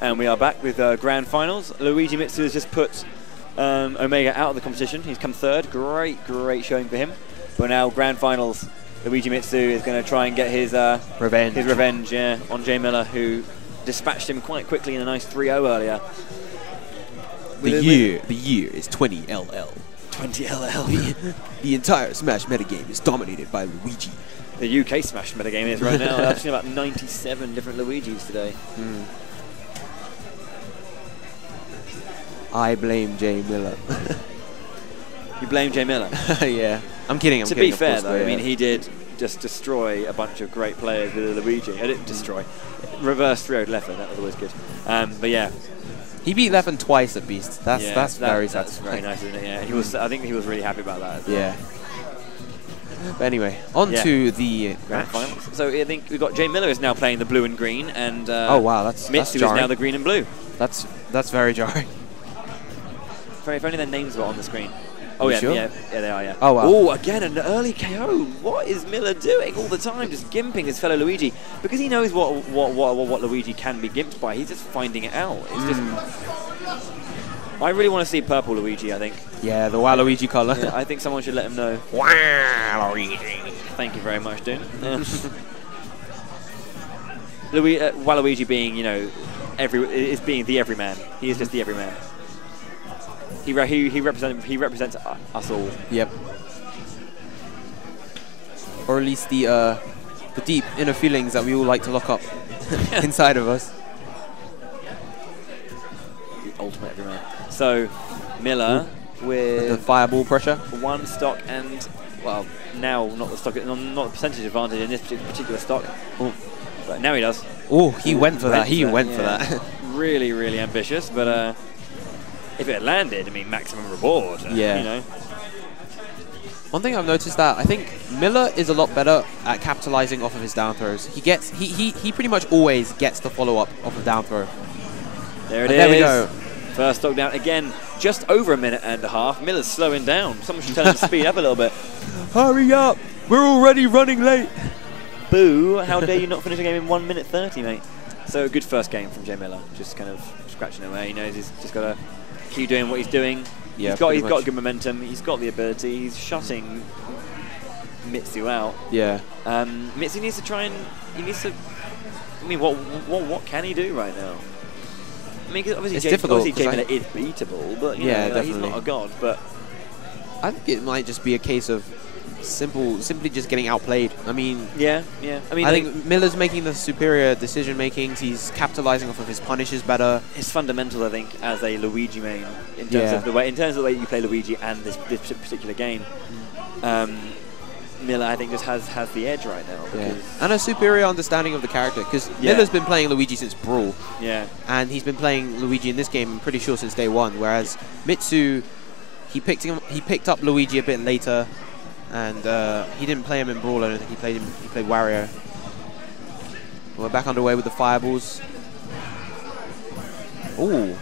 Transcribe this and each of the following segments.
And we are back with Grand Finals. Luigimitsu has just put Omega out of the competition. He's come third. Great showing for him. But now Grand Finals, Luigimitsu is going to try and get his revenge. His revenge, yeah, on J.Miller, who dispatched him quite quickly in a nice 3-0 earlier. The year is 20LL. 20LL. The entire Smash metagame is dominated by Luigi. The UK Smash metagame is right now. I've seen about 97 different Luigis today. I blame J.Miller. You blame J.Miller? Yeah. I'm kidding. To be fair, though, I mean, he did just destroy a bunch of great players with Luigi. I didn't destroy. Reverse 3-0'd Leffen. That was always good. But yeah. He beat Leffen twice at Beast. That's very satisfying. That's very nice, isn't it? Yeah. He was. I think he was really happy about that as well. Yeah. But anyway, on to the Grand Finals. So I think we've got J.Miller is now playing the blue and green, and oh wow, that's Mitsu is now the green and blue. That's very jarring. If only their names were on the screen. Oh yeah, sure? yeah, they are. Yeah. Oh wow. Oh, again an early KO. What is Miller doing all the time? Just gimping his fellow Luigi because he knows what Luigi can be gimped by. He's just finding it out. It's just. I really want to see purple Luigi, I think. Yeah, the Waluigi color. Yeah, I think someone should let him know. Waluigi. Thank you very much, dude. Waluigi being, you know, being the everyman. He is just the everyman. He represents us all. Yep. Or at least the deep inner feelings that we all like to lock up inside of us. The ultimate everyman. So, Miller with the fireball pressure. One stock and, well, now not the stock, not the percentage advantage in this particular stock. Ooh. But now he does. Oh, he went for that. He went for that. Really ambitious, but if it had landed, I mean, maximum reward. Yeah. You know. One thing I've noticed that I think Miller is a lot better at capitalizing off of his down throws. He pretty much always gets the follow up off of down throw. There it is. There we go. First stock down again, just over a minute and a half. Miller's slowing down. Someone should tell him to speed up a little bit. Hurry up! We're already running late. Boo! How dare you not finish a game in 1 minute 30, mate? So a good first game from J.Miller. Just kind of scratching away. He knows he's just got to keep doing what he's doing. Yeah, he's got good momentum. He's got the ability. He's shutting Mitsu out. Yeah. Mitsu needs to try and I mean, what can he do right now? I mean, obviously J.Miller is beatable, but you know, he's not a god. But I think it might just be a case of simply just getting outplayed. I mean, yeah. I mean, I think Miller's making the superior decision makings. He's capitalizing off of his punishes better. It's fundamental, I think, as a Luigi main in terms of the way you play Luigi and this particular game. Miller, I think, just has the edge right now. Yeah. And a superior understanding of the character, because Miller's been playing Luigi since Brawl. Yeah. And he's been playing Luigi in this game, I'm pretty sure, since day one. Whereas Mitsu, he picked up Luigi a bit later, and he didn't play him in Brawl. I don't think he played Wario. We're back underway with the fireballs. Ooh.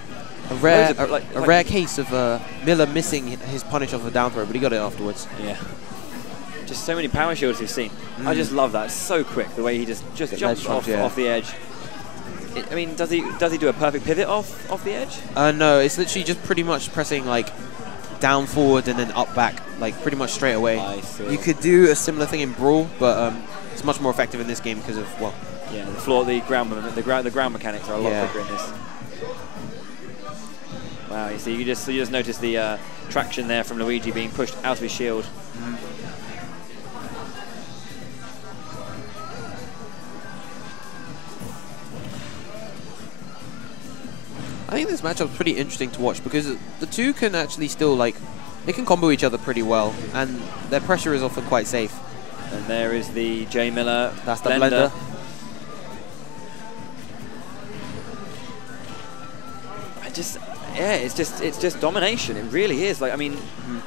A rare case of Miller missing his punish off the down throw, but he got it afterwards. Yeah. Just so many power shields we've seen. I just love that. It's so quick, the way he just jumps off the edge. I mean, does he do a perfect pivot off the edge? No, it's literally just pretty much pressing like down forward and then up back, like pretty much straight away. I see. You could do a similar thing in Brawl, but it's much more effective in this game because of the ground movement, the ground mechanics are a lot quicker in this. Wow, you see, you just notice the traction there from Luigi being pushed out of his shield. I think this matchup's pretty interesting to watch because the two can actually still, like, they can combo each other pretty well, and their pressure is often quite safe. And there is the J.Miller. That's the blender. It's just domination. It really is. Like, I mean,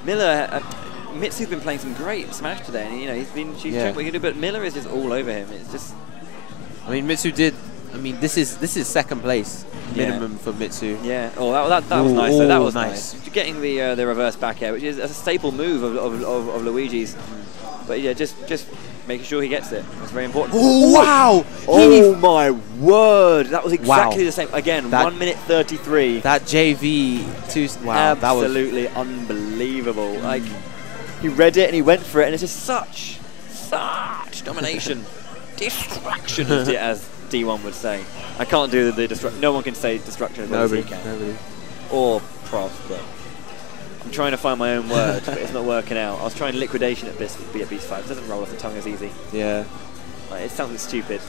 Mitsu's been playing some great Smash today, and you know he's showing what he can do. But Miller is just all over him. It's just. I mean, Mitsu did. I mean, this is second place minimum for Mitsu. Yeah. Oh, that was nice. So that was nice. Getting the reverse back air, which is a staple move of Luigi's. But yeah, just making sure he gets it. That's very important. Oh, wow! Oh my word! That was exactly the same. Again, that, 1 minute 33. That JV, wow, absolutely that was unbelievable. Like, he read it and he went for it, and it's just such domination. Destruction, as D1 would say. I can't do the destruction. No one can say destruction as well as he can. Nobody. Or prof, but I'm trying to find my own word, but it's not working out. I was trying liquidation at Beast 5. It doesn't roll off the tongue as easy. Yeah. Like, it sounds stupid.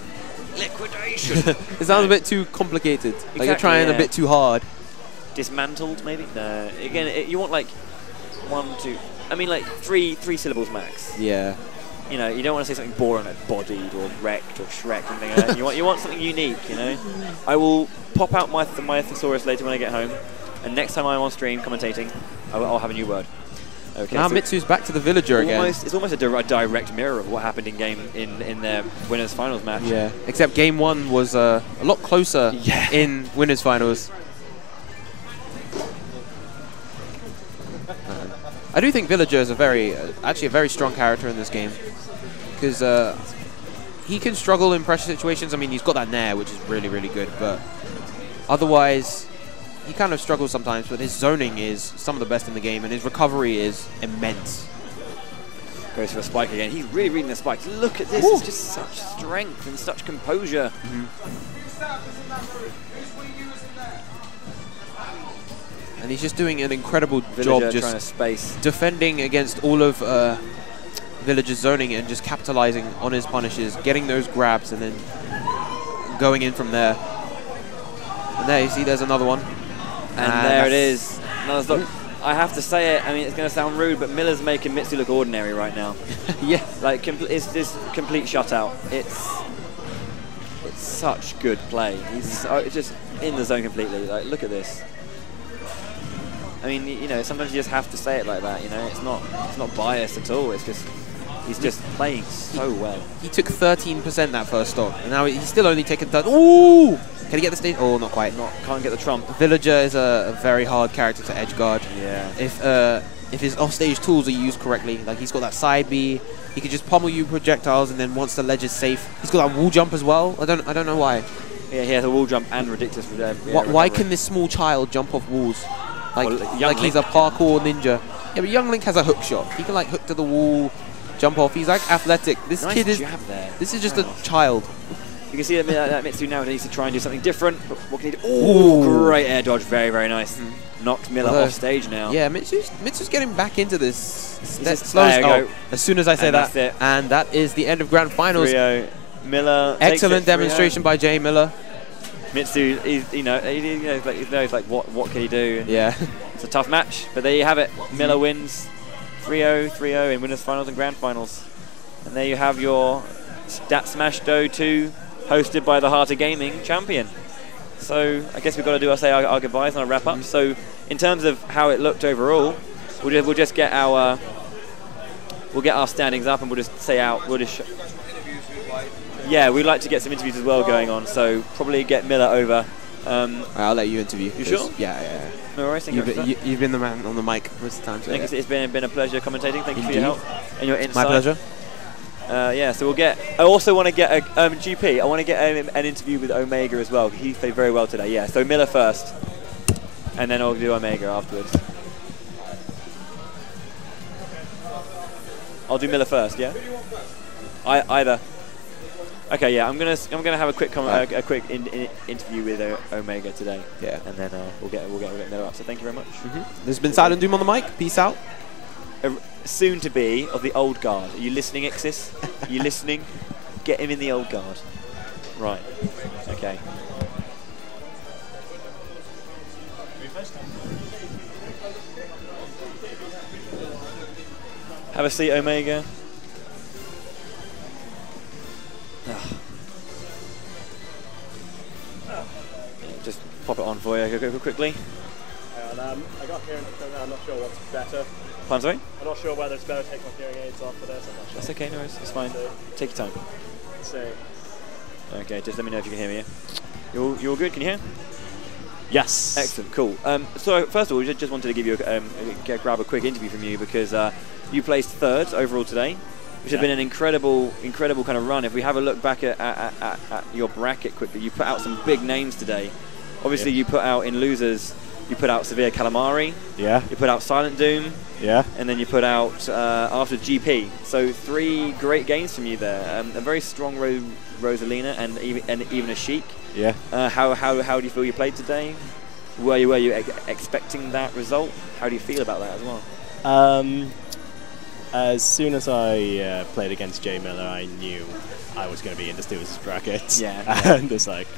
Liquidation! It sounds a bit too complicated. Exactly, like you're trying a bit too hard. Dismantled, maybe? No. Again, you want like 1, 2... I mean, like three syllables max. Yeah. You know, you don't want to say something boring like bodied or wrecked or Shrek or something like that. You want something unique, you know? I will pop out my thesaurus later when I get home, and next time I'm on stream commentating, I'll have a new word. Okay. Now so Mitsu's back to the villager again. It's almost a direct mirror of what happened in their winners finals match. Yeah. Except game 1 was a lot closer in winners finals. I do think Villager is actually a very strong character in this game, because he can struggle in pressure situations. I mean, he's got that nair, which is really, really good, but otherwise, he kind of struggles sometimes. But his zoning is some of the best in the game, and his recovery is immense. Goes for a spike again. He's really reading the spikes. Look at this. Ooh. It's just such strength and such composure. And he's just doing an incredible job just defending against all of Villager's zoning and just capitalizing on his punishes, getting those grabs, and then going in from there. And there you see there's another one. And there it is. Look, I have to say it, I mean, it's going to sound rude, but Miller's making Mitsu look ordinary right now. Yeah. Like, it's this complete shutout. It's such good play. He's just in the zone completely. Like, look at this. I mean, you know, sometimes you just have to say it like that, you know? It's not biased at all. It's just, he's just playing so well. He took 13% that first stock, and now he's still only taken 13. Ooh! Can he get the stage? Oh, not quite. Can't get the trump. Villager is a very hard character to edge guard. Yeah. If his offstage tools are used correctly, like he's got that side B, he could just pummel you projectiles, and then once the ledge is safe, he's got that wall jump as well. I don't know why. Yeah, he has a wall jump and ridiculous. Why can this small child jump off walls? Like he's a parkour ninja. Yeah, but Young Link has a hook shot. He can like hook to the wall, jump off. He's like athletic. This kid is. This is just a child. You can see that Mitsu now needs to try and do something different. But what can he do? Oh, great air dodge. Very, very nice. Knocked Miller off stage now. Yeah, Mitsu's getting back into this. As soon as I say that. And that is the end of Grand Finals. 3-0. Miller. Excellent demonstration by J.Miller. Mitsu, he knows what can he do. Yeah. It's a tough match, but there you have it. Miller wins 3-0 in winners finals and grand finals. And there you have your Dat Smash Doe 2, hosted by the Heart of Gaming champion. So I guess we've got to do our goodbyes and our wrap up. So in terms of how it looked overall, we'll just get our standings up, and we'll just say out. Yeah, we'd like to get some interviews as well going on, so probably get Miller over. I'll let you interview. You sure? Yeah. No worries, you've been the man on the mic most of the time. So it's been a pleasure commentating. Thank you for your help and your insight. My pleasure. Yeah, so we'll get. I also want to get a GP. I want to get an interview with Omega as well. He played very well today. Yeah, so Miller first, and then I'll do Omega afterwards. I'll do Miller first. Yeah. Either. Okay, yeah, I'm gonna have a quick interview with Omega today. Yeah, and then we'll get Miller up. So thank you very much. This has been Silent Doom on the mic. Peace out. Soon to be of the old guard. Are you listening, Ixis? Are you listening? Get him in the old guard. Right. Okay. Have a seat, Omega. Just pop it on for you. Go quickly. I got hearing aids. I'm not sure what's better. Pardon, sorry? I'm not sure whether it's better to take my hearing aids off for this. I'm not sure. That's okay, no worries. It's fine. Take your time. Okay, just let me know if you can hear me. Yeah? You're all good? Can you hear? Yes. Excellent, cool. So first of all, just wanted to give you grab a quick interview from you because you placed third overall today. which has been an incredible kind of run. If we have a look back at your bracket quickly, you put out some big names today. Obviously, you put out in losers, you put out Severe Calamari. Yeah. You put out Silent Doom. Yeah. And then you put out after GP. So 3 great games from you there. A very strong Rosalina and even a Sheik. Yeah. How do you feel you played today? Were you expecting that result? How do you feel about that as well? As soon as I played against J.Miller, I knew I was going to be in the losers bracket. Yeah. And it's like,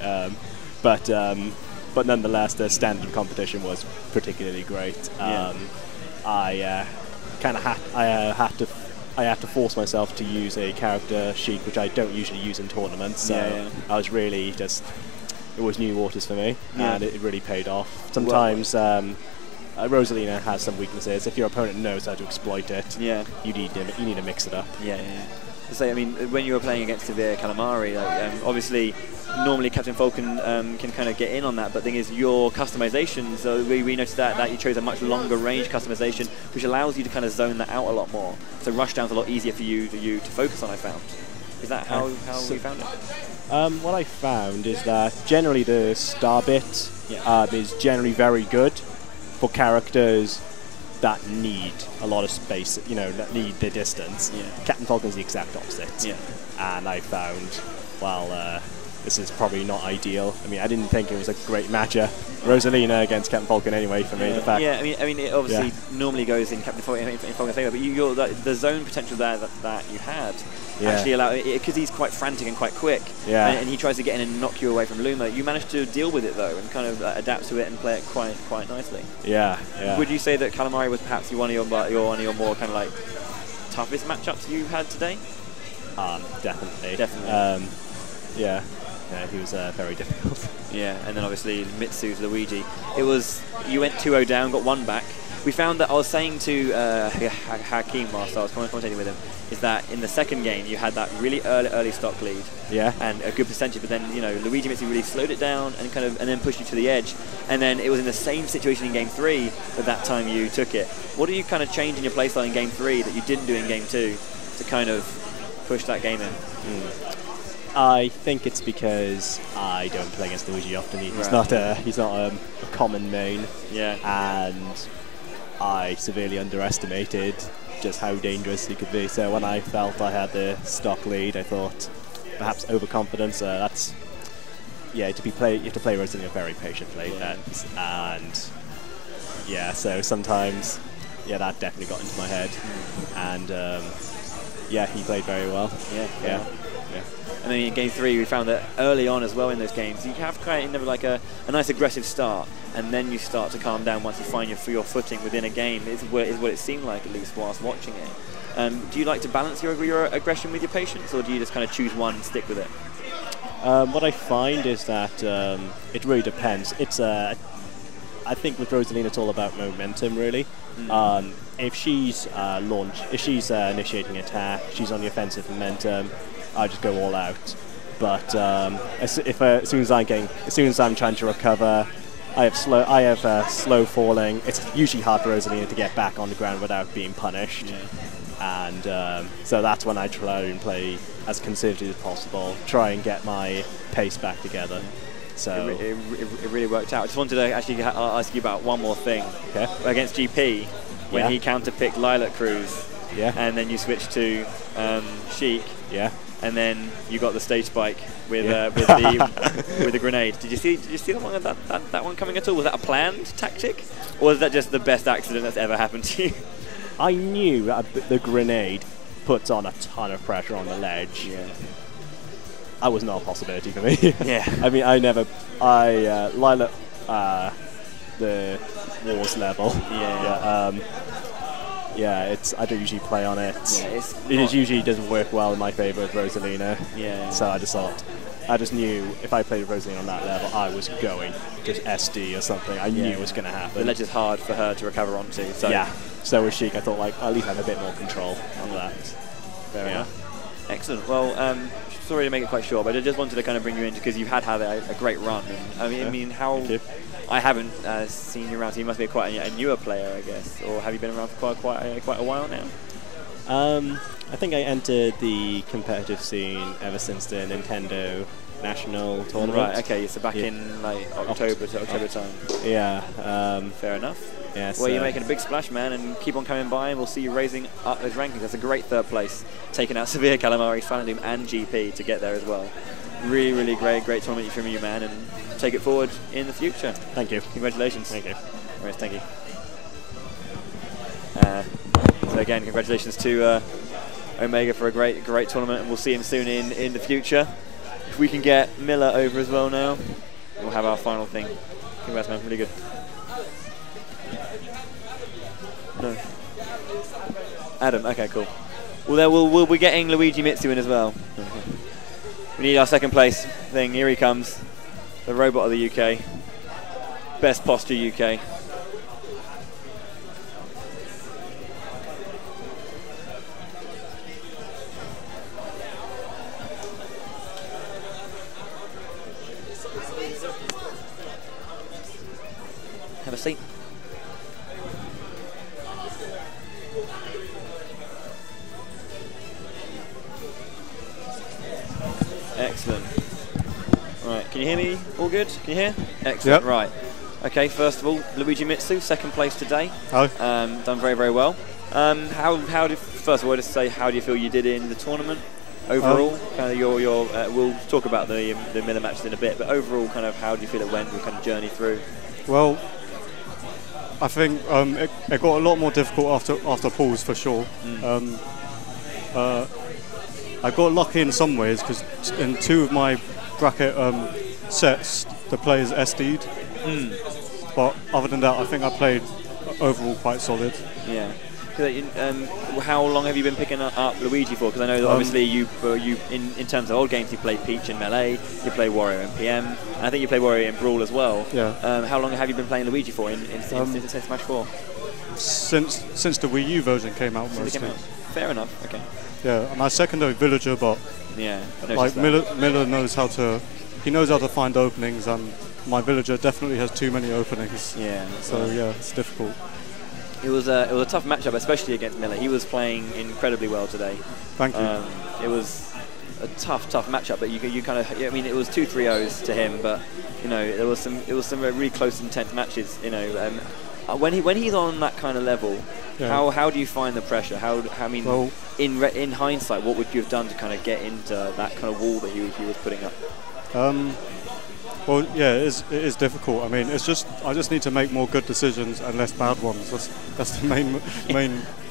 but nonetheless, the standard competition was particularly great. I kind of had to force myself to use a character Sheik, which I don't usually use in tournaments. So I was really just, it was new waters for me, and it really paid off. Sometimes Rosalina has some weaknesses. If your opponent knows how to exploit it, you need to mix it up. So, I mean, when you were playing against Severe Calamari, obviously, normally Captain Falcon can kind of get in on that, but the thing is, your customization, so we noticed that you chose a much longer range customization, which allows you to kind of zone that out a lot more. So rushdown's a lot easier for you to focus on, I found. Is that how you found it? What I found is that generally the star bit is generally very good for characters that need a lot of space, that need the distance. Captain Falcon's the exact opposite. And I found, well, this is probably not ideal. I mean, I didn't think it was a great matchup. Rosalina against Captain Falcon anyway for me. The fact I mean, it obviously normally goes in Captain Falcon's favour, but the zone potential there that you had actually allowed it, because he's quite frantic and quite quick. And he tries to get in and knock you away from Luma. You managed to deal with it though, and kind of adapt to it and play it quite nicely. Would you say that Calamari was perhaps one of your more kind of like toughest matchups you had today? Definitely. Yeah, he was very difficult. And then obviously Mitsu's Luigi. You went 2-0 down, got 1 back. We found that I was saying to Hakeem whilst I was commentating with him, is that in the second game you had that really early stock lead, and a good percentage, but then Luigimitsu really slowed it down and then pushed you to the edge, and then it was in the same situation in game 3, but that time you took it. What do you kind of change in your playstyle in game 3 that you didn't do in game 2 to kind of push that game in? I think it's because I don't play against Luigi often. He's not a common main, and I severely underestimated just how dangerous he could be. So when I felt I had the stock lead, I thought perhaps overconfidence. That's you have to play Rosalina very patiently, and so sometimes that definitely got into my head, and he played very well. And then in game 3, we found that early on as well in those games, you have kind of like a nice aggressive start, and then you start to calm down once you find your footing within a game, is what it seemed like, at least whilst watching it. Do you like to balance your aggression with your patience, or do you just kind of choose one and stick with it? What I find is that it really depends. I think with Rosalina, it's all about momentum, really. If she's initiating attack, she's on the offensive momentum, I just go all out. But as soon as I'm trying to recover, I have slow falling. It's usually hard for Rosalina to get back on the ground without being punished, and so that's when I try and play as conservative as possible, try and get my pace back together. So it really worked out. I just wanted to actually ask you about one more thing. Against GP, when he counter-picked Lilac Cruz, and then you switched to Sheik, and then you got the stage spike with the grenade. Did you see that one coming at all? Was that a planned tactic, or was that just the best accident that's ever happened to you? I knew that the grenade puts on a ton of pressure on the ledge. That was not a possibility for me. I mean, Lilac, the Wars level. I don't usually play on it. It usually doesn't work well in my favour with Rosalina. So I just knew if I played Rosalina on that level, I was going to SD or something. I knew it was going to happen. The ledge is hard for her to recover onto. So So with Sheik, I thought at least I have a bit more control on that. Fair enough. Excellent. Well, sorry to make it quite short, but I just wanted to kind of bring you in because you've had a great run. And, I mean, how? I haven't seen you around, so you must be quite a newer player, I guess. Or have you been around for quite a while now? I think I entered the competitive scene ever since the Nintendo National Tournament. Right, okay, so back in like October time. Yeah. Fair enough. Yeah, well, you're making a big splash, man, and keep on coming by, and we'll see you raising up those rankings. That's a great third place, taking out Severe Calamari, Silent Doom, and GP to get there as well. Really, really great tournament from you, man, and take it forward in the future. Thank you. Congratulations. Thank you. All right, thank you. So again, congratulations to Omega for a great tournament, and we'll see him soon in the future. If we can get Miller over as well now, we'll have our final thing. Congrats, man, really good. No. Adam, okay, cool. Well, there we'll be getting Luigimitsu in as well. We need our second place thing. Here he comes, the robot of the UK, best posture UK. Have a seat. Excellent. Right, can you hear me? All good? Can you hear? Excellent. Yep. Right. Okay, first of all, Luigimitsu, second place today. Oh. Done very, very well. First of all, just say, how do you feel you did in the tournament overall? Kind of we'll talk about the Miller matches in a bit, but overall, kind of how do you feel it went? Your kind of journey through. Well, I think it got a lot more difficult after pools for sure. I got lucky in some ways because in 2 of my bracket sets, the players SD'd. But other than that, I think I played overall quite solid. Yeah. How long have you been picking up Luigi for? Because I know that obviously you in terms of old games, you play Peach in Melee, you play Wario in PM, and I think you play Wario in Brawl as well. Yeah. How long have you been playing Luigi for in Smash 4? Since the Wii U version came out mostly. Fair enough. Okay. Yeah, I'm a secondary villager, but yeah, like Miller knows how to find openings, and my villager definitely has too many openings. Yeah. So yeah, it's difficult. It was a tough matchup, especially against Miller. He was playing incredibly well today. Thank you. It was a tough matchup, but you kind of, I mean, it was 2 3-0s to him, but you know, it was some really close, intense matches. You know, when he's on that kind of level, yeah. How do you find the pressure? Well, in hindsight, what would you have done to kind of get into that kind of wall that he was putting up? Well, yeah, it is difficult. I mean, I just need to make more good decisions and less bad ones. That's the main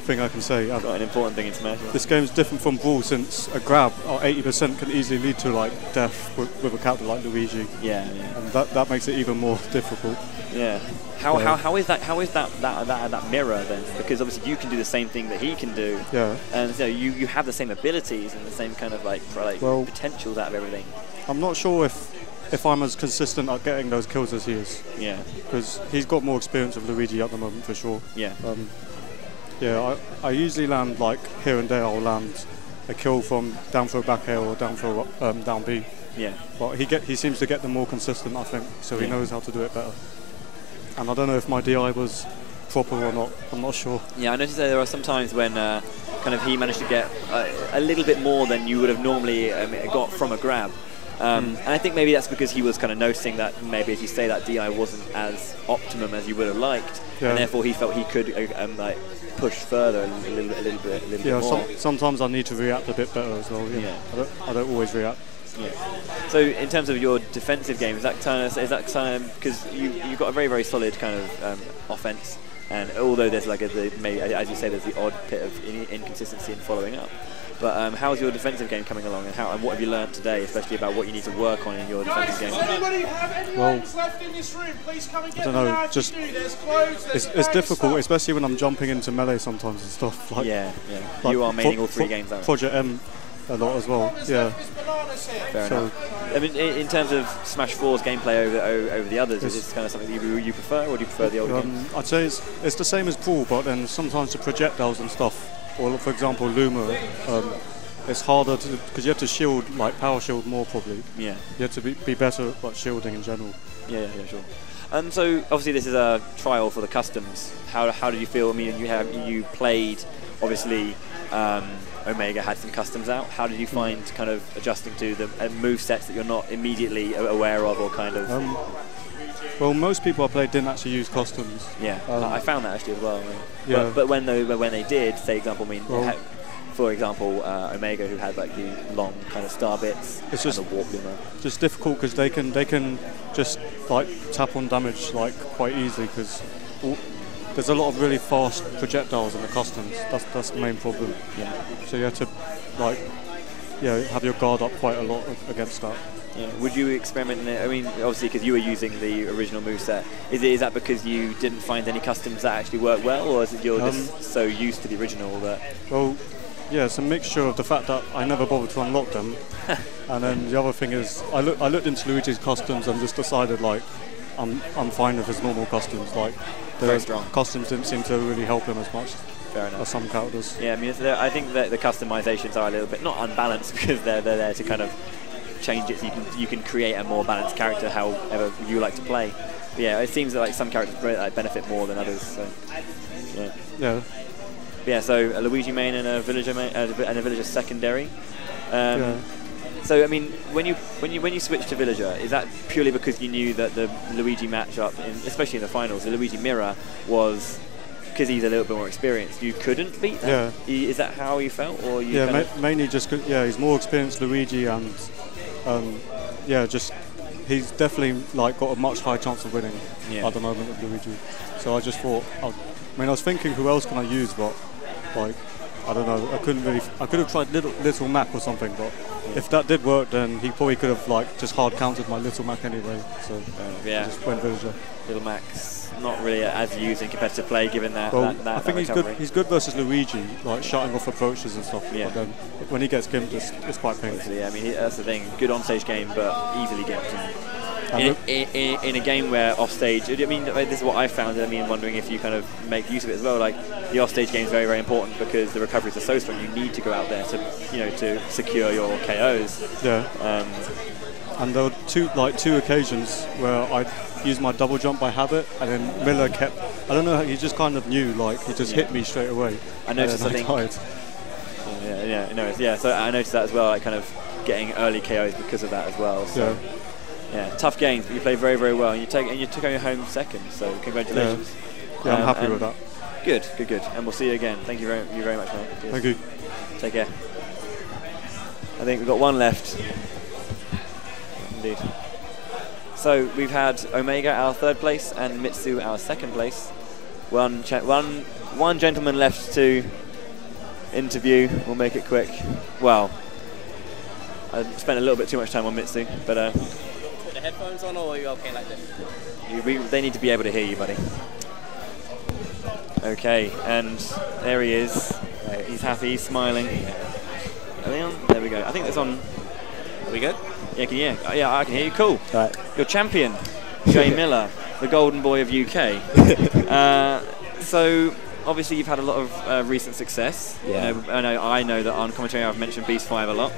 thing I can say. Quite an important thing in Smash. This game's different from Brawl since a grab, 80% can easily lead to like death with a character like Luigi. Yeah. And that makes it even more difficult. Yeah. How is that mirror then? Because obviously you can do the same thing that he can do. Yeah. And so you have the same abilities and the same kind of potentials out of everything. I'm not sure if I'm as consistent at getting those kills as he is. Yeah. Because he's got more experience with Luigi at the moment for sure. Yeah. Yeah, I usually land like here and there. I'll land a kill from down throw back air or down throw down B. Yeah. But he seems to get them more consistent, I think. So he knows how to do it better. And I don't know if my DI was proper or not. I'm not sure. Yeah, I noticed that there are some times when kind of he managed to get a little bit more than you would have normally got from a grab. And I think maybe that's because he was kind of noticing that maybe, as you say, that DI wasn't as optimum as you would have liked, and therefore he felt he could push further a little bit more. Sometimes I need to react a bit better as well. Yeah. I don't always react. Yeah. So in terms of your defensive game, is that because you've got a very, very solid kind of offense, and although there's like maybe, as you say, there's the odd bit of inconsistency in following up. But how's your defensive game coming along, and what have you learned today, especially about what you need to work on in your defensive game? Well, I don't know, just it's difficult, especially when I'm jumping into melee sometimes and stuff. Like, like you are maining all 3 games, aren't you? Project M a lot as well. Yeah. Fair enough. I mean, in terms of Smash 4's gameplay over the others, is this kind of something that you prefer, or do you prefer the older games? I'd say it's the same as Brawl, but then sometimes the projectiles and stuff. Or for example, Luma, it's harder to, because you have to shield, like power shield more probably. Yeah. You have to be better at like, shielding in general. Yeah, sure. So obviously this is a trial for the customs. How did you feel? I mean, you played, obviously. Omega had some customs out. How did you find kind of adjusting to the move sets that you're not immediately aware of, or kind of? Well, most people I played didn't actually use customs. Yeah, I found that actually as well. Yeah. But when they did, say example, for example, Omega, who had like the long kind of star bits, it's just the warp loomer. Just difficult because they can just like tap on damage like quite easily because there's a lot of really fast projectiles in the customs. That's the main problem. Yeah. So you have to like have your guard up quite a lot against that. Yeah. Would you experiment in it? I mean, obviously, because you were using the original moveset. Is that because you didn't find any customs that actually work well, or is it you're just so used to the original that? Well, yeah, it's a mixture of the fact that I never bothered to unlock them, and then the other thing is I looked into Luigi's customs and just decided like I'm fine with his normal customs. Like the customs didn't seem to really help him as much. Fair enough. As some characters. Yeah, I mean, I think that the customizations are a little bit not unbalanced because they're there to kind of change it so you can create a more balanced character however you like to play. But yeah, it seems that like some characters benefit more than others. So yeah. Yeah. Yeah. So a Luigi main and a villager main and a villager secondary. Yeah. So I mean, when you switched to villager, is that purely because you knew that the Luigi matchup, especially in the finals, the Luigi mirror was because he's a little bit more experienced, you couldn't beat that? Yeah. Is that how you felt, or you? Yeah, mainly just he's more experienced Luigi, and just he's definitely like got a much higher chance of winning at the moment with Luigi. So I just thought, I was thinking, who else can I use? But like, I don't know. I could have tried Little Mac or something, but if that did work, then he probably could have like just hard countered my Little Mac anyway. So I just went villager. Little Mac's not really as used in competitive play, given that. Well, that I think he's good. He's good versus Luigi, like shutting off approaches and stuff. Yeah. But then when he gets gimped, it's quite painful. Yeah, I mean that's the thing. Good on-stage game, but easily gimped. In a game where offstage, I mean, this is what I found. I mean, wondering if you kind of make use of it as well. Like the offstage game is very, very important because the recoveries are so strong. You need to go out there to secure your KOs. Yeah. And there were two occasions where I used my double jump by habit, and then Miller kept. I don't know. He just kind of knew. Like he just hit me straight away. I noticed. I think. Yeah. So I noticed that as well. Like kind of getting early KOs because of that as well. So. Yeah, tough games, but you play very, very well, and you took home your home second. So congratulations. Yeah, I'm happy with that. Good. And we'll see you again. Thank you very much, mate. Cheers. Thank you. Take care. I think we've got one left. Indeed. So we've had Omega our third place and Mitsu our second place. One gentleman left to interview. We'll make it quick. Well, I spent a little bit too much time on Mitsu, but. Headphones on, or are you okay like this? They need to be able to hear you, buddy. Okay, and there he is. He's happy, he's smiling. Are they on? There we go. I think that's on. Are we good? Yeah, can you hear? Yeah, I can hear you. Cool. Right. Your champion, J.Miller, the golden boy of UK. So obviously you've had a lot of recent success. Yeah. I know that on commentary I've mentioned Beast 5 a lot,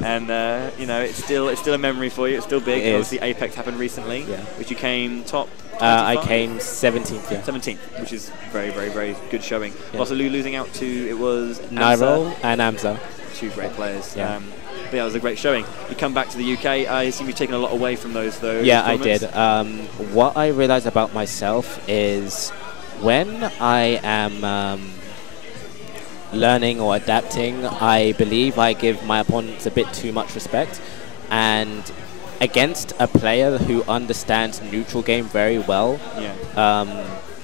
and it's still a memory for you. It's still big. Obviously Apex happened recently, which you came top. I came 17th. Yeah. 17th, which is very, very, very good showing. Yeah. Also losing out to Nyrol and Amza. Two great players. Yeah. But yeah, it was a great showing. You come back to the UK. I assume you've taken a lot away from those Yeah, I did. What I realized about myself is, when I am learning or adapting, I believe I give my opponents a bit too much respect. And against a player who understands neutral game very well,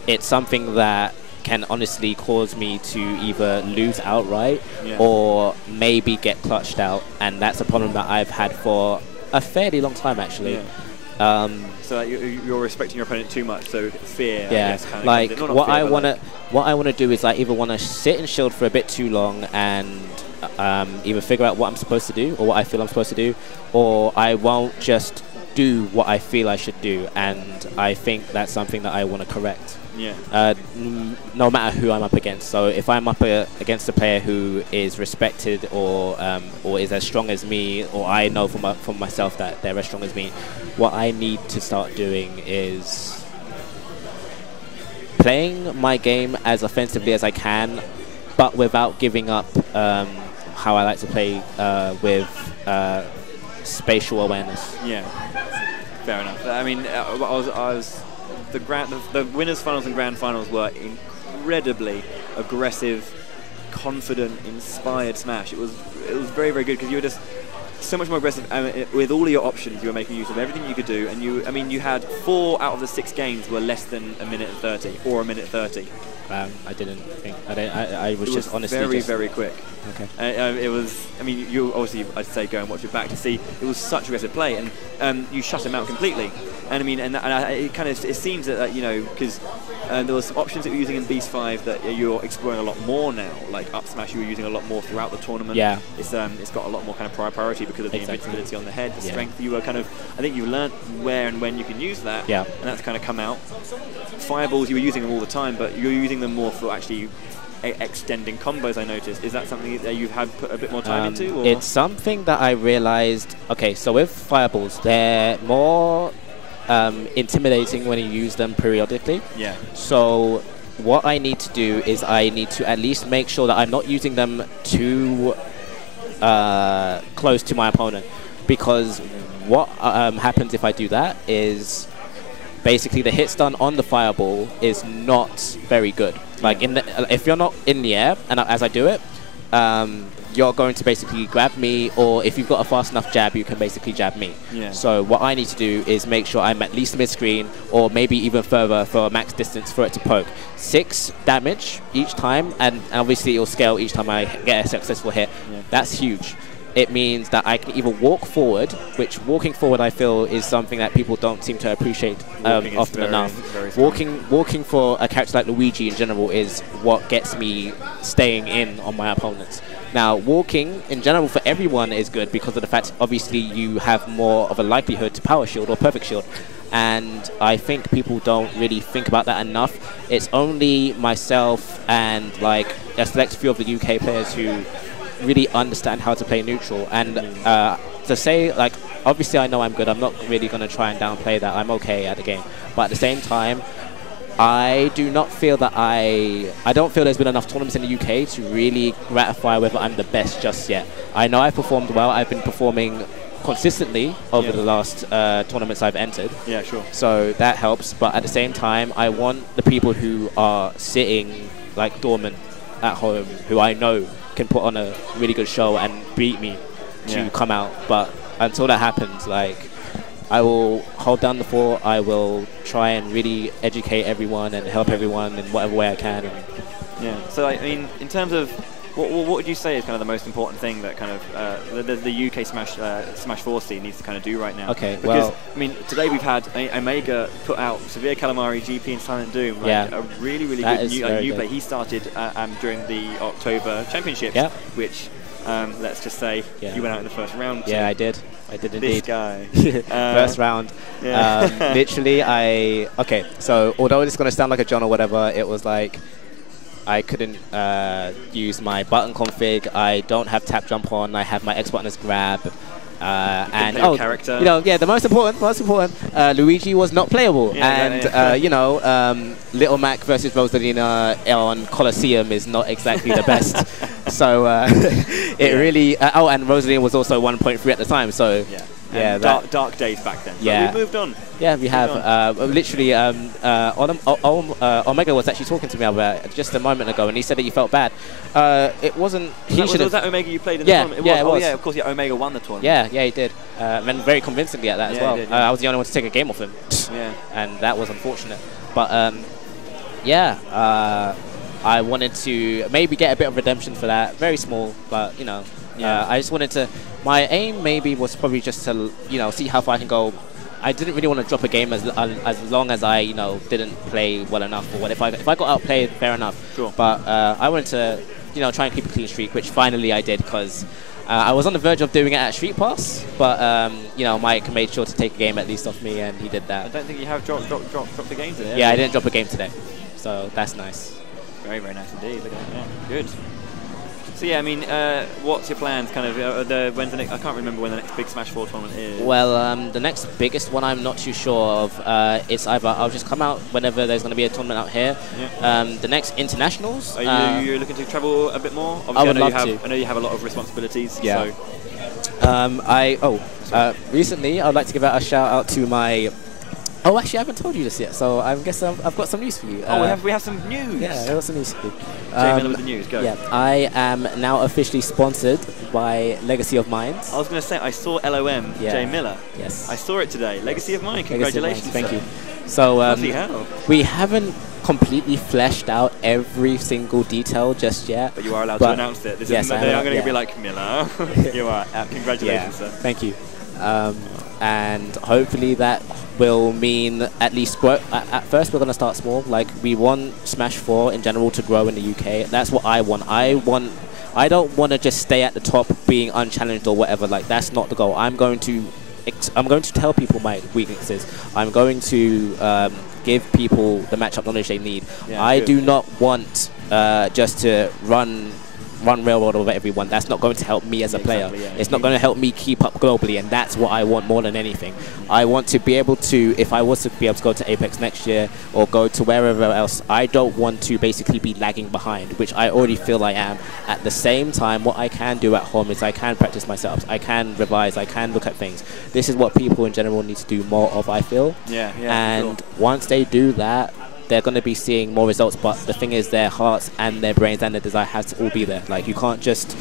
it's something that can honestly cause me to either lose outright or maybe get clutched out. And that's a problem that I've had for a fairly long time, actually. Yeah. So you're respecting your opponent too much, so fear. Yeah, I guess, kind of like what I want to do is I either want to sit and shield for a bit too long and either figure out what I'm supposed to do or what I feel I'm supposed to do, or I won't just do what I feel I should do, and I think that's something that I want to correct. Yeah. No matter who I'm up against. So if I'm up against a player who is respected or is as strong as me, or I know from myself that they're as strong as me, what I need to start doing is playing my game as offensively as I can, but without giving up how I like to play with spatial awareness. Yeah. Fair enough. I mean, the winners finals and grand finals were incredibly aggressive, confident, inspired Smash. It was very, very good because you were just so much more aggressive. With all of your options, you were making use of everything you could do, and you had 4 out of the 6 games were less than a minute and 30 or a minute 30. I didn't think. I was just honestly very, very quick. Okay. It was. I mean, you obviously, I'd say, go and watch it back to see. It was such aggressive play, and you shut him out completely. And I mean, it seems that because there were some options that you were using in Beast 5 that you're exploring a lot more now. Like up smash, you were using a lot more throughout the tournament. Yeah. It's got a lot more kind of priority because of the invincibility on the head, the strength. You were I think you learned where and when you can use that. Yeah. And that's kind of come out. Fireballs, you were using them all the time, but you're using them more for actually extending combos, I noticed. Is that something that you've had put a bit more time into? Or? It's something that I realized. Okay, so with fireballs, they're more intimidating when you use them periodically. Yeah. So what I need to do is I need to at least make sure that I'm not using them too close to my opponent, because what happens if I do that is basically the hit stun on the fireball is not very good. Like if you're not in the air, and as I do it, you're going to basically grab me, or if you've got a fast enough jab, you can basically jab me. Yeah. So what I need to do is make sure I'm at least mid-screen, or maybe even further for a max distance for it to poke. 6 damage each time, and obviously it will scale each time I get a successful hit. Yeah. That's huge. It means that I can either walk forward, which walking forward I feel is something that people don't seem to appreciate often enough. Walking for a character like Luigi in general is what gets me staying in on my opponents. Now, walking in general for everyone is good because of the fact, obviously, you have more of a likelihood to power shield or perfect shield. And I think people don't really think about that enough. It's only myself and like a select few of the UK players who really understand how to play neutral. And to say, like, obviously I know I'm good. I'm not really going to try and downplay that. I'm okay at the game. But at the same time, I do not feel that I don't feel there's been enough tournaments in the UK to really gratify whether I'm the best just yet. I know I performed well. I've been performing consistently over the last tournaments I've entered. Yeah, sure. So that helps. But at the same time, I want the people who are sitting like dormant at home, who I know can put on a really good show and beat me, to come out. But until that happens, like, I will hold down the fort. I will try and really educate everyone and help everyone in whatever way I can. Yeah. So I mean, in terms of what would you say is kind of the most important thing that kind of the UK Smash 4 scene needs to kind of do right now? Okay. Because, well, I mean, today we've had Omega put out Severe Calamari, GP, and Silent Doom. Like, a really, really good new play. He started during the October Championships, which, let's just say, you went out in the first round. Yeah, I did. I did indeed. This guy. First round. Literally, okay, so although it's going to sound like a John or whatever, it was like I couldn't use my button config. I don't have tap jump on. I have my X button as grab. And character. The most important, Luigi was not playable, Little Mac versus Rosalina on Colosseum is not exactly the best. So it really. And Rosalina was also 1.3 at the time. So dark days back then. Yeah, we've moved on. Yeah, we have. Literally, Omega was actually talking to me about it just a moment ago, and he said that he felt bad. It wasn't. Was that Omega you played in the tournament? It was. Oh, yeah, of course. Yeah, Omega won the tournament. Yeah, he did, and very convincingly at that as well. He did, I was the only one to take a game off him. And that was unfortunate. But I wanted to maybe get a bit of redemption for that. Very small, but I just wanted to. My aim maybe was probably just to see how far I can go. I didn't really want to drop a game as long as I didn't play well enough, or what. If I got outplayed, fair enough. Sure. But I wanted to try and keep a clean streak, which finally I did, because I was on the verge of doing it at Street Pass, but you know, Mike made sure to take a game at least off me, and he did that. I don't think you have dropped the game today. Yeah, I didn't drop a game today, so that's nice. Very, very nice indeed. Look at that. Yeah. Good. So yeah, I mean, what's your plans? Kind of, when's the next? I can't remember when the next big Smash 4 tournament is. Well, the next biggest one I'm not too sure of. It's either I'll just come out whenever there's going to be a tournament out here. Yeah. The next internationals. Are you looking to travel a bit more? Obviously, I would love to. I know you have a lot of responsibilities. Yeah. So. Recently I'd like to give out a shout out to my. Oh, actually, I haven't told you this yet, so I guess I've got some news for you. We have some news. Yeah, I've got some news for you. J.Miller with the news, go. Yeah, I am now officially sponsored by Legacy of Minds. I was going to say, I saw LoM, J.Miller. Yes. I saw it today. Legacy of Mind, congratulations. Thank you. So we haven't completely fleshed out every single detail just yet. But you are allowed to announce it. They aren't going to be like, Miller. You are. Congratulations, sir. Thank you. And hopefully that will mean at least grow. At first we're going to start small. Like, we want Smash 4 in general to grow in the UK. That's what I want. I don't want to just stay at the top being unchallenged or whatever. Like, that's not the goal. I'm going to tell people my weaknesses. I'm going to give people the matchup knowledge they need. Yeah, I do not want just to run railroad over everyone. That's not going to help me as a player. Yeah. It's not going to help me keep up globally, and that's what I want more than anything. I want to be able to, if I was to be able to go to Apex next year or go to wherever else, I don't want to basically be lagging behind, which I already feel I am. At the same time, what I can do at home is I can practice my setups, I can revise, I can look at things. This is what people in general need to do more of, I feel. And once they do that, they're going to be seeing more results, but the thing is their hearts and their brains and their desire has to all be there. Like, you can't just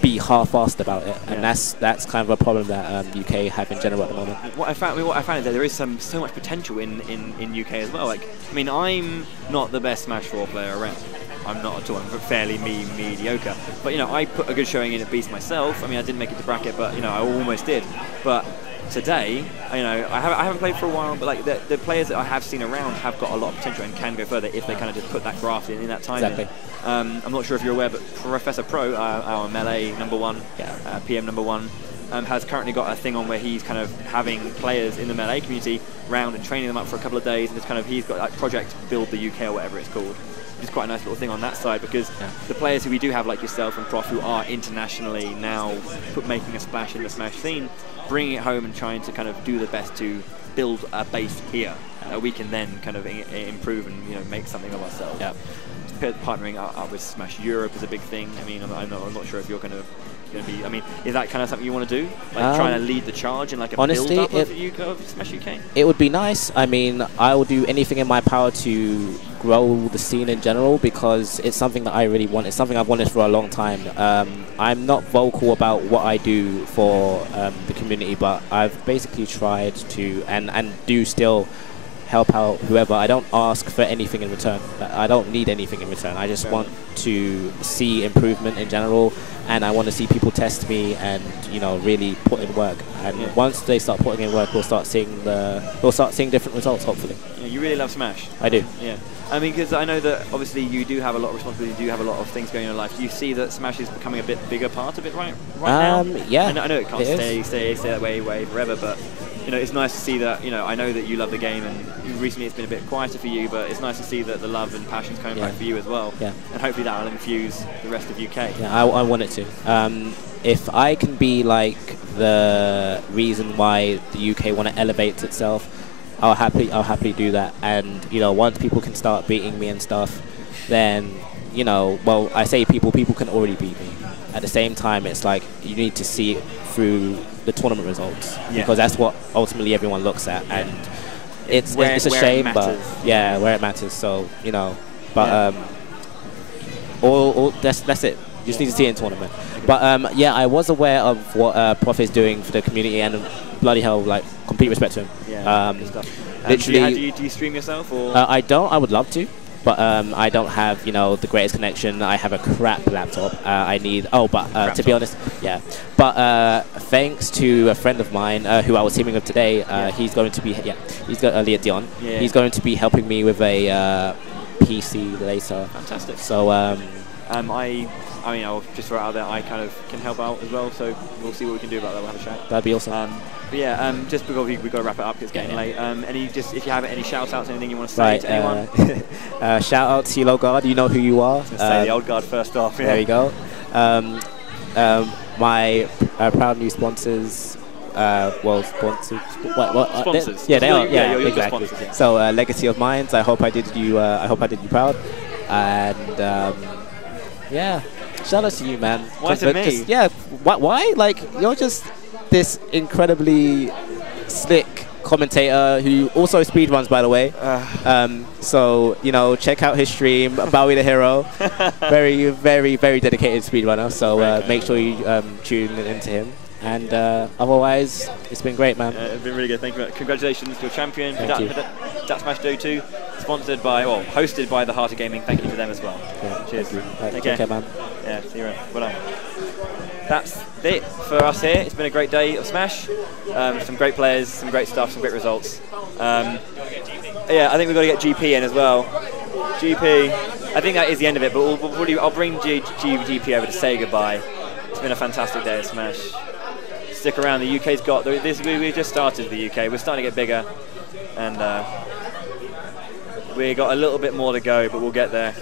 be half-assed about it, and that's kind of a problem that UK have in general at the moment. What I found is that there is so much potential in UK as well. Like, I mean, I'm not the best Smash 4 player around. I'm not at all. I'm fairly mediocre. But, you know, I put a good showing in at Beast myself. I mean, I didn't make it to bracket, but, you know, I almost did. But today, you know, I haven't played for a while, but like the players that I have seen around have got a lot of potential and can go further if they kind of just put that graft in that time. Exactly. I'm not sure if you're aware, but Professor Pro, our Melee #1, PM #1, has currently got a thing on where he's kind of having players in the Melee community round and training them up for a couple of days, and it's kind of, he's got like Project Build the UK or whatever it's called. It's quite a nice little thing on that side, because the players who we do have, like yourself and Prof, who are internationally now making a splash in the Smash scene, bringing it home and trying to kind of do the best to build a base here that we can then kind of improve and, you know, make something of ourselves. Partnering up with Smash Europe is a big thing. I mean, I'm not sure if you're kind of going to be. I mean, is that kind of something you want to do? Like trying to lead the charge in like a build-up of Smash UK? It would be nice. I mean, I will do anything in my power to grow the scene in general, because it's something that I really want. It's something I've wanted for a long time. I'm not vocal about what I do for the community, but I've basically tried to and do still help out whoever. I don't ask for anything in return. I don't need anything in return. I just want to see improvement in general, and I want to see people test me and, you know, really put in work. And once they start putting in work, we'll start seeing different results, hopefully. Yeah, you really love Smash. I do. Yeah. I mean, because I know that obviously you do have a lot of responsibility, you do have a lot of things going on in your life. Do you see that Smash is becoming a bit bigger part of it right now? Yeah. I know it can't stay that way forever, but, you know, it's nice to see that, you know, I know that you love the game, and recently it's been a bit quieter for you, but it's nice to see that the love and passion's coming back for you as well. Yeah. And hopefully that will infuse the rest of UK. Yeah, I want it to. If I can be like the reason why the UK want to elevate itself, I'll happily do that. And, you know, once people can start beating me and stuff, then, you know, well, I say people can already beat me. At the same time, it's like you need to see it through the tournament results, because that's what ultimately everyone looks at, and it's a shame, but where it matters. So, you know, but that's it. You just need to see it in tournament. But I was aware of what Prof is doing for the community, and bloody hell, like, complete respect to him. Good stuff. Literally, do you stream yourself, or? I don't. I would love to, but I don't have, you know, the greatest connection. I have a crap laptop. To be honest, But thanks to a friend of mine who I was teaming with today, he's going to be Leah Dion. He's going to be helping me with a PC later. Fantastic. So I mean, I'll just throw it out there. I kind of can help out as well, so we'll see what we can do about that. We'll have a chat. That'd be awesome. But yeah, just because we've got to wrap it up, 'cause it's getting late. If you have any shout-outs, anything you want to say to anyone? Shout out to Yellow Guard. You know who you are. Say the old guard first off. Yeah. There you go. My proud new sponsors. Sponsors. Sponsors. Yeah, they are. Yeah, Yeah, exactly. Sponsors, yeah. So, Legacy of Minds. I hope I did you. I hope I did you proud. And yeah, shout out to you, man. Why to me? Just, yeah. Why? Like, you're just this incredibly slick commentator who also speedruns, by the way. So, you know, check out his stream, Bowie the Hero. Very, very, very dedicated speedrunner. So make sure you tune into him. And otherwise, it's been great, man. It's been really good. Thank you. Congratulations to your champion, Thank you. Dat Smash Doe 2, sponsored by, well, hosted by the Heart of Gaming. Thank you to them as well. Yeah, cheers. Take care, man. Yeah, see you around. Well done. That's it for us here. It's been a great day of Smash. Some great players, some great stuff, some great results. Yeah, I think we've got to get GP in as well. GP, I think that is the end of it, but I'll bring GP over to say goodbye. It's been a fantastic day of Smash. Stick around. The UK's got this. We just started the UK. We're starting to get bigger, and we got a little bit more to go, but we'll get there.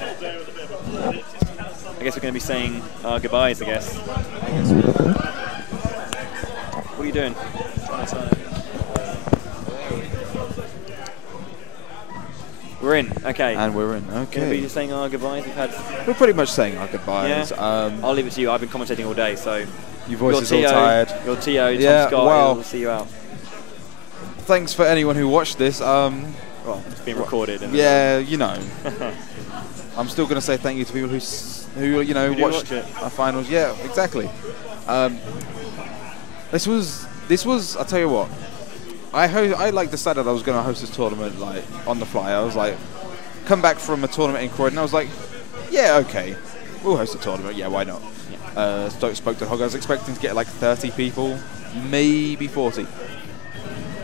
I guess we're going to be saying our goodbyes. I guess. What are you doing? We're in. Okay. And we're in. Okay. Going to be just saying our goodbyes. We're pretty much saying our goodbyes. Yeah. I'll leave it to you. I've been commentating all day, so. Your voice is all tired. Your TO, yeah, Tom Scott, well, we'll see you out. Thanks for anyone who watched this. Well, it's been recorded. Yeah, you know. I'm still going to say thank you to people who you know, watched our finals. Yeah, exactly. This was. I'll tell you what. I like decided I was going to host this tournament like on the fly. I was like, come back from a tournament in Croydon. I was like, yeah, okay, we'll host a tournament. Yeah, why not? Spoke to Hog. I was expecting to get like 30 people, maybe 40.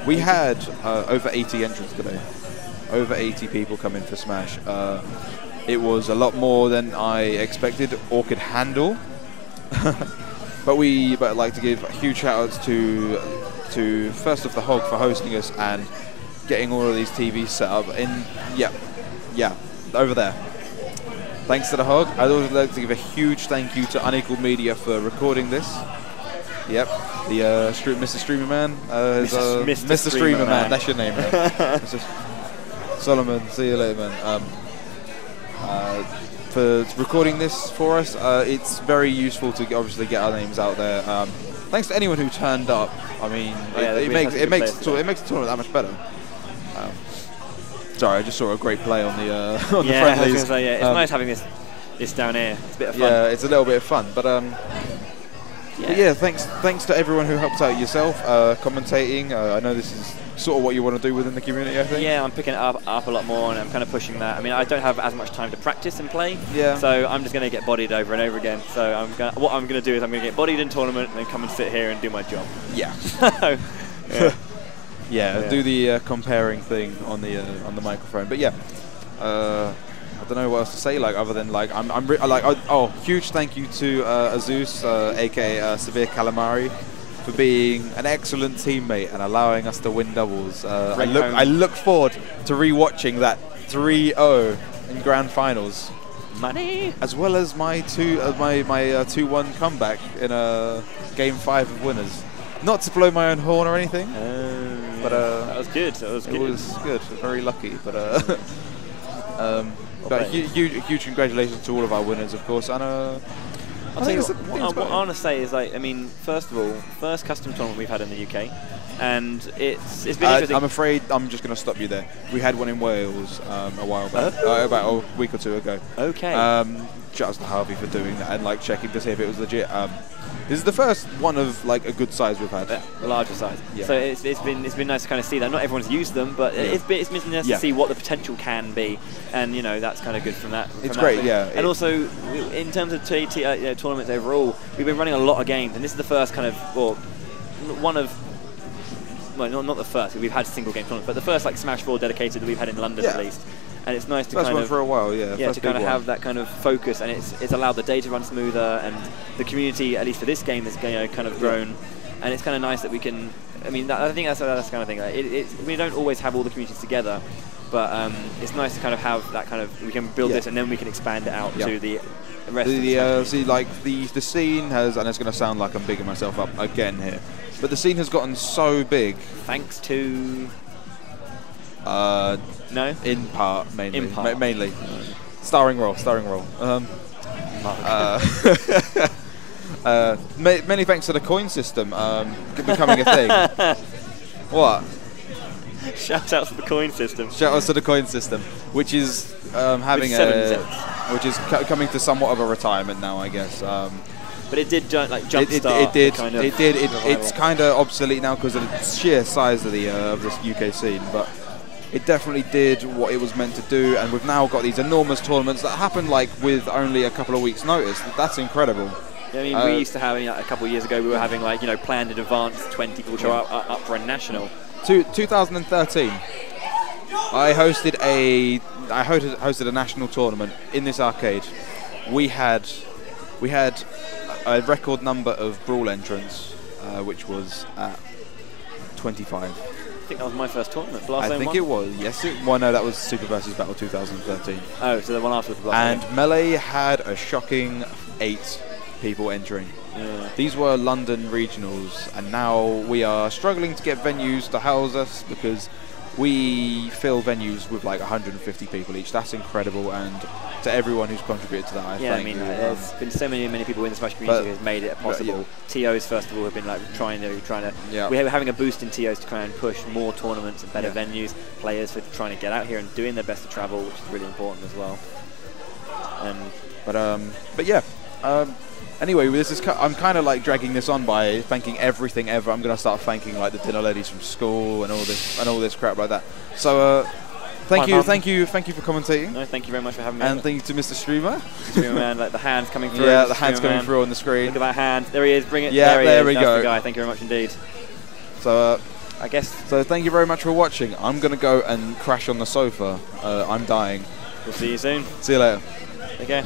We had over 80 entrants today. Over 80 people come in for Smash. It was a lot more than I expected or could handle. but I'd like to give huge shout-outs to first off the Hog for hosting us and getting all of these TVs set up. Yeah, over there. Thanks to the Hog. I'd also like to give a huge thank you to Unequalled Media for recording this. Yep, the Mr. Streamer Man. Mr. Streamer Man. That's your name, man. Solomon, see you later, man. For recording this for us, it's very useful to obviously get our names out there. Thanks to anyone who turned up. I mean, it makes the tournament that much better. Sorry, I just saw a great play on the on the friendlies. I was going to say, it's nice having this down here. It's a bit of fun. Yeah, it's a little bit of fun, but yeah, thanks to everyone who helped out yourself commentating. I know this is sort of what you want to do within the community, I think. Yeah, I'm picking it up a lot more, and I'm kind of pushing that. I mean, I don't have as much time to practice and play, yeah. So I'm just going to get bodied over and over again. So what I'm going to do is I'm going to get bodied in tournament and then come and sit here and do my job. Yeah. Yeah. Yeah, do the comparing thing on the microphone. But yeah, I don't know what else to say. Like other than like huge thank you to Azus, aka Severe Calamari, for being an excellent teammate and allowing us to win doubles. I look forward to rewatching that 3-0 in grand finals. Money, as well as my 2-1 comeback in game 5 of winners. Not to blow my own horn or anything, but that was good. It was good. Very lucky, but huge congratulations to all of our winners, of course. And I'll tell you what I want to say is, like, I mean, first of all, first custom tournament we've had in the UK, and it's been interesting. I'm afraid I'm just going to stop you there. We had one in Wales a while back, about a week or two ago. Okay. Shout out to Harvey for doing that and like checking to see if it was legit. This is the first one of like a good size we've had. Larger size. Yeah. So it's been nice to kind of see that. Not everyone's used them, but it's been nice to see what the potential can be, and you know that's kind of good from that. It's great, yeah. And also in terms of tournaments overall, we've been running a lot of games, and this is the first kind of one of well, not the first. We've had single game tournaments, but the first like Smash 4 dedicated that we've had in London at least. And it's nice to first kind one of for a while, yeah. to kind of have that kind of focus, and it's allowed the day to run smoother, and the community, at least for this game, has kind of grown, and it's kind of nice that we can. I mean, I think that's the kind of thing. Like, we don't always have all the communities together, but it's nice to kind of have that kind of. We can build this, and then we can expand it out to the rest. The scene has, and it's going to sound like I'm bigging myself up again here, but the scene has gotten so big. Thanks to. No. In part, mainly. In part. Mainly. Starring role. Many thanks to the coin system becoming a thing. What? Shout out to the coin system. Shout out to the coin system, which is which is coming to somewhat of a retirement now, I guess. But it did jumpstart. It's kind of obsolete now because of the sheer size of this UK scene, but. It definitely did what it was meant to do, and we've now got these enormous tournaments that happen like with only a couple of weeks' notice. That's incredible. Yeah, I mean, we used to have a couple of years ago. We were having planned in advance 20 people show up for a national. 2013, I hosted a national tournament in this arcade. We had a record number of brawl entrants, which was at 25. I think that was my first tournament. I think it was. Yes, no, that was Super vs. Battle 2013. Oh, so the one after the And Melee had a shocking 8 people entering. Yeah. These were London regionals, and now we are struggling to get venues to house us because we fill venues with like 150 people each. That's incredible, and to everyone who's contributed to that, I thank you. There's been so many people in the Smash community who has made it possible. TOs, first of all, have been trying to. We're having a boost in TOs to try and push more tournaments and better venues. Players for trying to get out here and doing their best to travel, which is really important as well. But yeah. Anyway, I'm kind of like dragging this on by thanking everything ever. I'm going to start thanking like the dinner ladies from school and all this crap like that. So thank you for commentating. No, thank you very much for having me. And thank you to Mr. Streamer. Streamer man, like the hands coming through. Yeah, the hands coming through on the screen. Look at that hand. There he is. Bring it. Yeah, there we That's go. The guy. Thank you very much indeed. So I guess. So thank you very much for watching. I'm going to go and crash on the sofa. I'm dying. We'll see you soon. See you later. Take care.